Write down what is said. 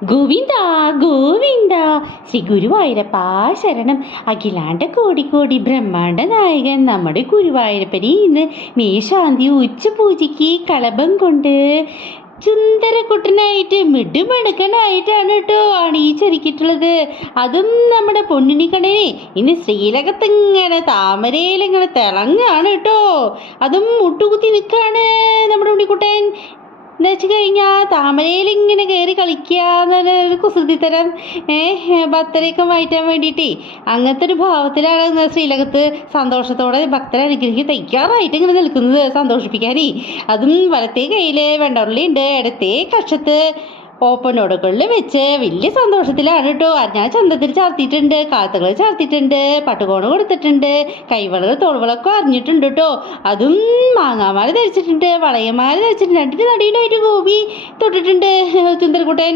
ഗോവിന്ദ ഗോവിന്ദ ശ്രീ ഗുരുവായൂരപ്പ ശരണം. അഖിലാണ്ട കോടി കോടി ബ്രഹ്മാണ്ട നായകൻ നമ്മുടെ ഗുരുവായൂരപ്പനെ ഇന്ന് മേശാന്തി ഉച്ചപൂജയ്ക്ക് കളഭം കൊണ്ട് സുന്ദരക്കുട്ടനായിട്ട് മിടുമിടുക്കനായിട്ടാണ് കേട്ടോ അണിയിച്ചൊരുക്കിയിട്ടുള്ളത്. അതും നമ്മുടെ പൊന്നിണിക്കണ്ണനെ ഇന്ന് ശ്രീലകത്തിങ്ങനെ താമരയിലിങ്ങനെ തിളങ്ങാണ് കേട്ടോ. അതും മുട്ടുകുത്തി നിൽക്കാണ് നമ്മുടെ ഉണ്ണിക്കുട്ടൻ. എന്ന് വെച്ച് കഴിഞ്ഞാൽ താമരയിൽ ഇങ്ങനെ കയറി കളിക്കുക എന്നൊരു കുസൃതിത്തരം ഭക്തരെയൊക്കെ മാറ്റാൻ വേണ്ടിയിട്ടേ അങ്ങനത്തെ ഒരു ഭാവത്തിലാണ് ശ്രീലകത്ത് സന്തോഷത്തോടെ ഭക്തരെ അനുഗ്രഹിക്ക് തയ്ക്കാറായിട്ട് ഇങ്ങനെ നിൽക്കുന്നത് സന്തോഷിപ്പിക്കാനേ. അതും വലത്തേ കയ്യിൽ വെണ്ടറുള്ളി ഉണ്ട്, ഇടത്തേ കക്ഷത്ത് ഓപ്പൺ ഓടുകളിൽ വെച്ച് വലിയ സന്തോഷത്തിലാണ് കേട്ടോ. ഞാൻ ചന്തത്തിൽ ചാർത്തിയിട്ടുണ്ട്, കാത്തുകൾ ചാർത്തിയിട്ടുണ്ട്, പട്ടുകോണ് കൊടുത്തിട്ടുണ്ട്, കൈവളകൾ തോളുകളൊക്കെ അറിഞ്ഞിട്ടുണ്ട് കേട്ടോ. അതും മാങ്ങാമാല ധരിച്ചിട്ടുണ്ട്, വളയമാല ധരിച്ചിട്ടുണ്ട്. രണ്ടിന് നടിയിലായിട്ട് ഗോപി തൊട്ടിട്ടുണ്ട് സുന്ദരക്കുട്ടൻ.